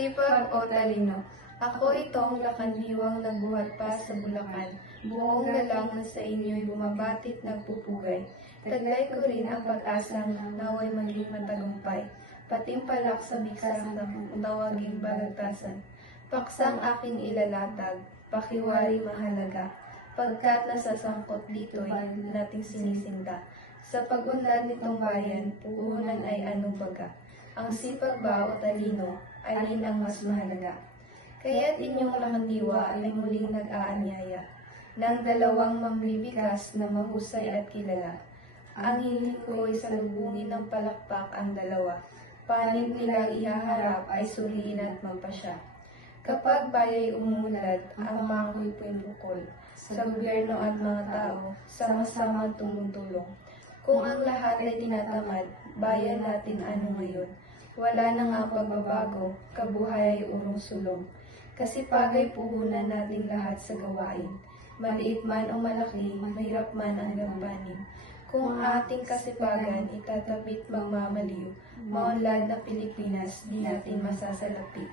Sipag o talino. Ako itong lakandiwang nagbuhat pa sa Bulacan. Buong galangan sa inyo'y bumabatit nagpupugay. Taglay ko rin ang pag-asang naway maging matagumpay. Patimpalak sa bigsak ng tawaging balagtasan. Paksang aking ilalatag, pakiwari mahalaga. Pagkat nasasangkot dito'y nating sinisinta. Sa pag-unlad nitong bayan, puhunan ay ano baga. Ang sipag ba o talino, alin ang mas mahalaga? Kaya't inyong lakandiwa ay muling nag-aanyaya ng dalawang mambibigas na mahusay at kilala. Ang hiling ko'y salubungin ng palakpak ang dalawa. Panig nilang ihaharap ay suriin at magpasya. Kapag bayay umunlad, ang pangko'y pumukol. Sa gobyerno at mga tao, sama-sama tumutulong. Kung ang lahat ay tinatamad, bayan natin ano ngayon? Wala na nga pagbabago, kabuhay ay urong sulong. Kasipagay puhunan natin lahat sa gawain. Maliit man o malaki, mahirap man ang labanin. Kung ang ating kasipagan itatapit magmamaliw, maunlad na Pilipinas di natin masasalapi.